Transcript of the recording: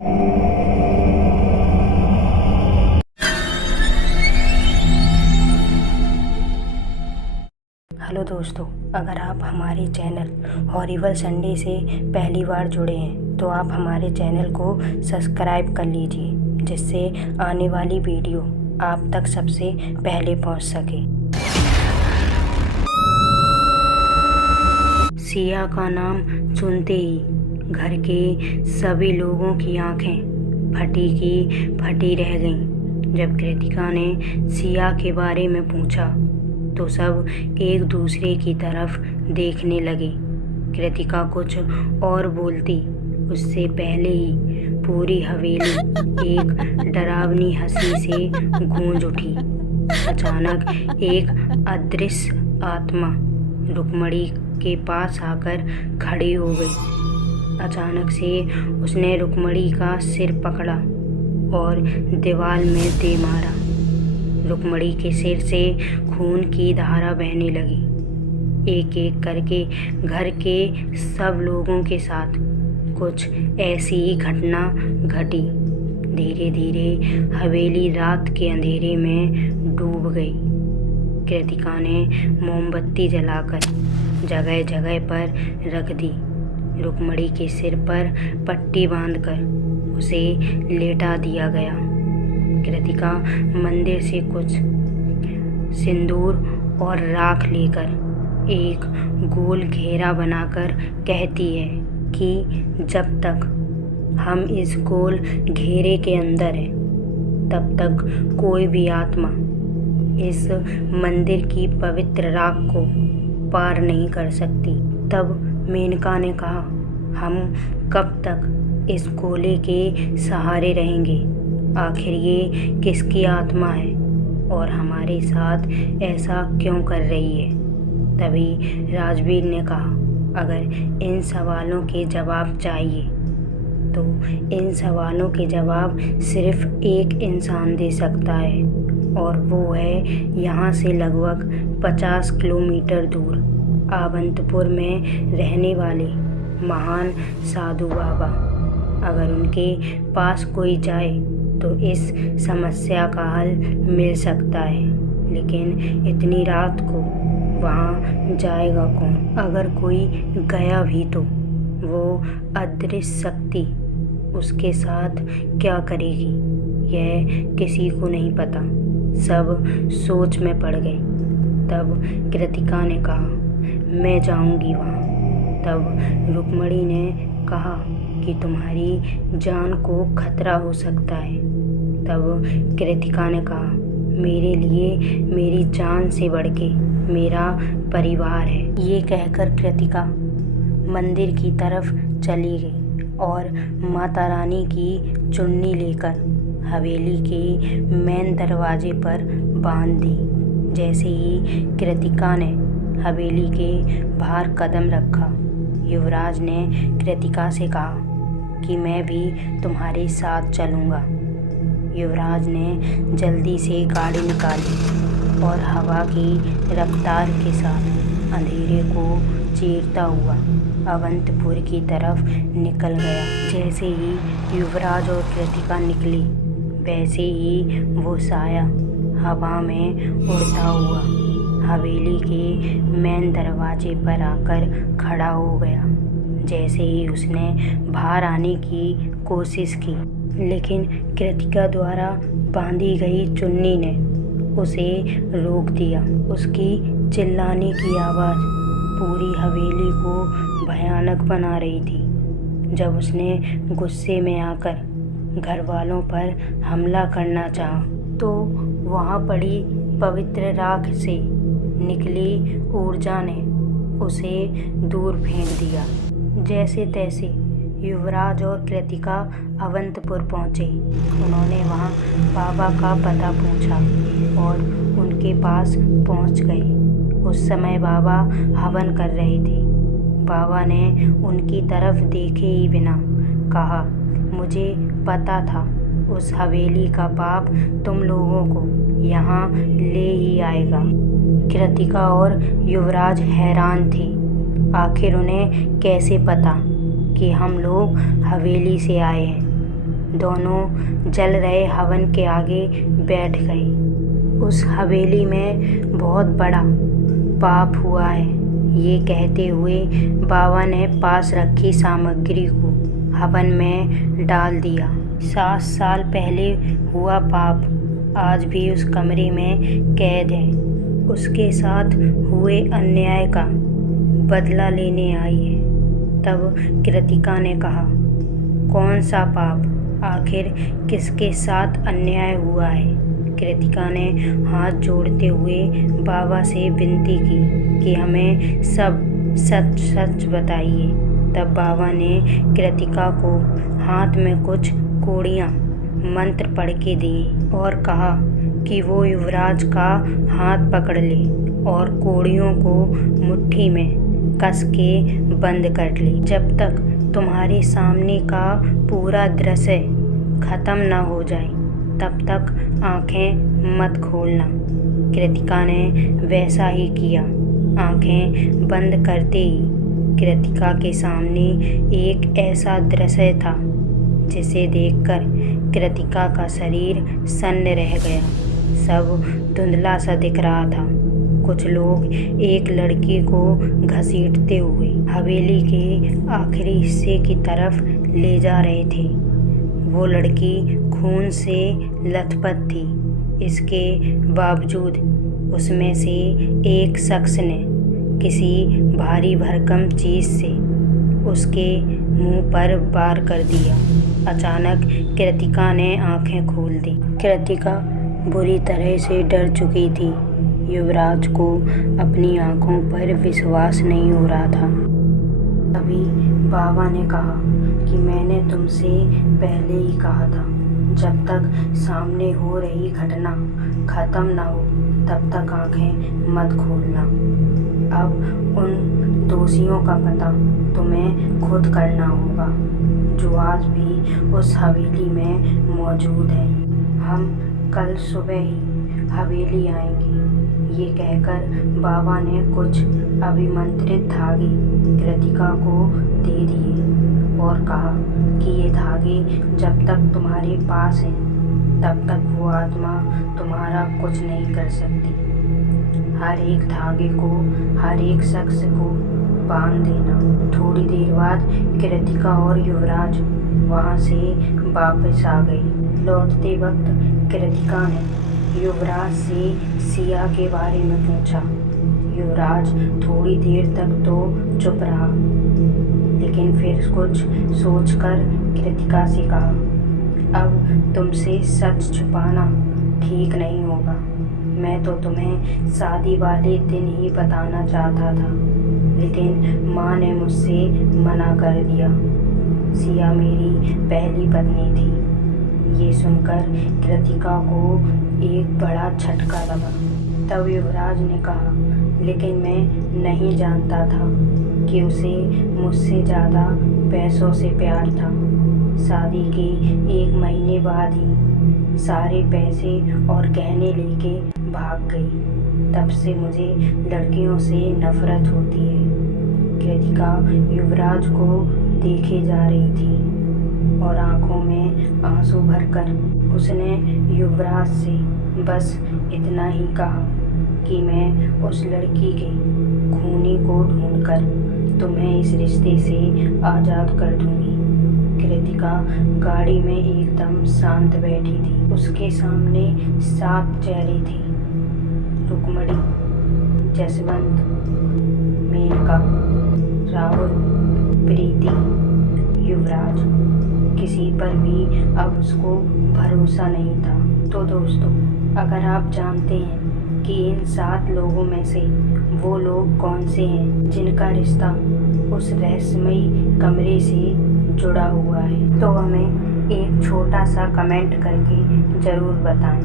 Hello दोस्तों, अगर आप हमारे चैनल हॉरिबल संडे से पहली बार जुड़े हैं तो आप हमारे चैनल को सब्सक्राइब कर लीजिए, जिससे आने वाली वीडियो आप तक सबसे पहले पहुंच सके। सिया का नाम सुनते ही घर के सभी लोगों की आंखें फटी की फटी रह गईं। जब कृतिका ने सिया के बारे में पूछा तो सब एक दूसरे की तरफ देखने लगे। कृतिका कुछ और बोलती उससे पहले ही पूरी हवेली एक डरावनी हंसी से गूंज उठी। अचानक एक अदृश्य आत्मा रुक्मणी के पास आकर खड़ी हो गई। अचानक से उसने रुक्मणी का सिर पकड़ा और दीवार में दे मारा। रुक्मणी के सिर से खून की धारा बहने लगी। एक एक करके घर के सब लोगों के साथ कुछ ऐसी ही घटना घटी। धीरे धीरे हवेली रात के अंधेरे में डूब गई। कृतिका ने मोमबत्ती जलाकर जगह जगह पर रख दी। रुक्मणी के सिर पर पट्टी बांधकर उसे लेटा दिया गया। कृतिका मंदिर से कुछ सिंदूर और राख लेकर एक गोल घेरा बनाकर कहती है कि जब तक हम इस गोल घेरे के अंदर हैं तब तक कोई भी आत्मा इस मंदिर की पवित्र राख को पार नहीं कर सकती। तब मेनका ने कहा, हम कब तक इस गोले के सहारे रहेंगे? आखिर ये किसकी आत्मा है और हमारे साथ ऐसा क्यों कर रही है? तभी राजवीर ने कहा, अगर इन सवालों के जवाब चाहिए तो इन सवालों के जवाब सिर्फ एक इंसान दे सकता है, और वो है यहाँ से लगभग 50 किलोमीटर दूर आवंतपुर में रहने वाले महान साधु बाबा। अगर उनके पास कोई जाए तो इस समस्या का हल मिल सकता है, लेकिन इतनी रात को वहाँ जाएगा कौन? अगर कोई गया भी तो वो अदृश्य शक्ति उसके साथ क्या करेगी, यह किसी को नहीं पता। सब सोच में पड़ गए। तब कृतिका ने कहा, मैं जाऊंगी वहाँ। तब रुक्मणी ने कहा कि तुम्हारी जान को खतरा हो सकता है। तब कृतिका ने कहा, मेरे लिए मेरी जान से बढ़ के मेरा परिवार है। ये कहकर कृतिका मंदिर की तरफ चली गई और माता रानी की चुन्नी लेकर हवेली के मेन दरवाजे पर बांध दी। जैसे ही कृतिका ने हवेली के बाहर कदम रखा, युवराज ने कृतिका से कहा कि मैं भी तुम्हारे साथ चलूँगा। युवराज ने जल्दी से गाड़ी निकाली और हवा की रफ्तार के साथ अंधेरे को चीरता हुआ अवंतपुर की तरफ निकल गया। जैसे ही युवराज और कृतिका निकली, वैसे ही वो साया हवा में उड़ता हुआ हवेली के मेन दरवाजे पर आकर खड़ा हो गया। जैसे ही उसने बाहर आने की कोशिश की, लेकिन कृतिका द्वारा बांधी गई चुन्नी ने उसे रोक दिया। उसकी चिल्लाने की आवाज़ पूरी हवेली को भयानक बना रही थी। जब उसने गुस्से में आकर घर वालों पर हमला करना चाहा तो वहाँ पड़ी पवित्र राख से निकली ऊर्जा ने उसे दूर फेंक दिया। जैसे तैसे युवराज और कृतिका अवंतपुर पहुँचे। उन्होंने वहाँ बाबा का पता पूछा और उनके पास पहुँच गए। उस समय बाबा हवन कर रहे थे। बाबा ने उनकी तरफ देखे ही बिना कहा, मुझे पता था उस हवेली का पाप तुम लोगों को यहाँ ले ही आएगा। कृतिका और युवराज हैरान थे। आखिर उन्हें कैसे पता कि हम लोग हवेली से आए हैं? दोनों जल रहे हवन के आगे बैठ गए। उस हवेली में बहुत बड़ा पाप हुआ है, ये कहते हुए बाबा ने पास रखी सामग्री को हवन में डाल दिया। 7 साल पहले हुआ पाप आज भी उस कमरे में कैद है। उसके साथ हुए अन्याय का बदला लेने आई है। तब कृतिका ने कहा, कौन सा पाप? आखिर किसके साथ अन्याय हुआ है? कृतिका ने हाथ जोड़ते हुए बाबा से विनती की कि हमें सब सच सच बताइए। तब बाबा ने कृतिका को हाथ में कुछ कोड़ियाँ मंत्र पढ़ के दिए और कहा कि वो युवराज का हाथ पकड़ ले और कोड़ियों को मुट्ठी में कस के बंद कर ले, जब तक तुम्हारे सामने का पूरा दृश्य खत्म न हो जाए तब तक आंखें मत खोलना। कृतिका ने वैसा ही किया। आंखें बंद करते ही कृतिका के सामने एक ऐसा दृश्य था जिसे देखकर कृतिका का शरीर सन्न रह गया। सब धुंधला सा दिख रहा था। कुछ लोग एक लड़की को घसीटते हुए हवेली के आखिरी हिस्से की तरफ ले जा रहे थे। वो लड़की खून से लथपथ थी। इसके बावजूद उसमें से एक शख्स ने किसी भारी भरकम चीज़ से उसके मुंह पर वार कर दिया। अचानक कृतिका ने आंखें खोल दी। कृतिका बुरी तरह से डर चुकी थी। युवराज को अपनी आंखों पर विश्वास नहीं हो रहा था। तभी बाबा ने कहा कि मैंने तुमसे पहले ही कहा था, जब तक सामने हो रही घटना खत्म ना हो तब तक आंखें मत खोलना। अब उन दोषियों का पता तुम्हें खुद करना होगा जो आज भी उस हवेली में मौजूद है। हम कल सुबह ही हवेली आएंगे। ये कहकर बाबा ने कुछ अभिमंत्रित धागे कृतिका को दे दिए और कहा कि ये धागे जब तक तुम्हारे पास हैं तब तक वो आत्मा तुम्हारा कुछ नहीं कर सकती। हर एक धागे को हर एक शख्स को बांध देना। थोड़ी देर बाद कृतिका और युवराज वहाँ से वापस आ गए। लौटते वक्त कृतिका ने युवराज से सिया के बारे में पूछा। युवराज थोड़ी देर तक तो चुप रहा, लेकिन फिर कुछ सोचकर कृतिका से कहा, अब तुमसे सच छुपाना ठीक नहीं होगा। मैं तो तुम्हें शादी वाले दिन ही बताना चाहता था, लेकिन माँ ने मुझसे मना कर दिया। सिया मेरी पहली पत्नी थी। ये सुनकर कृतिका को एक बड़ा झटका लगा। तब युवराज ने कहा, लेकिन मैं नहीं जानता था कि उसे मुझसे ज़्यादा पैसों से प्यार था। शादी के 1 महीने बाद ही सारे पैसे और गहने लेके भाग गई। तब से मुझे लड़कियों से नफरत होती है। कृतिका युवराज को देखे जा रही थी और आंखों में आंसू भरकर उसने युवराज से बस इतना ही कहा कि मैं उस लड़की के खूनी को ढूंढकर तुम्हें इस रिश्ते से आज़ाद कर दूंगी। कृतिका गाड़ी में एकदम शांत बैठी थी। उसके सामने 7 चेहरे थे, रुक्मणी, जसवंत, मेनका, राहुल, प्रीति, युवराज। किसी पर भी अब उसको भरोसा नहीं था। तो दोस्तों, अगर आप जानते हैं कि इन 7 लोगों में से वो लोग कौन से हैं जिनका रिश्ता उस रहस्यमयी कमरे से जुड़ा हुआ है, तो हमें एक छोटा सा कमेंट करके ज़रूर बताएं।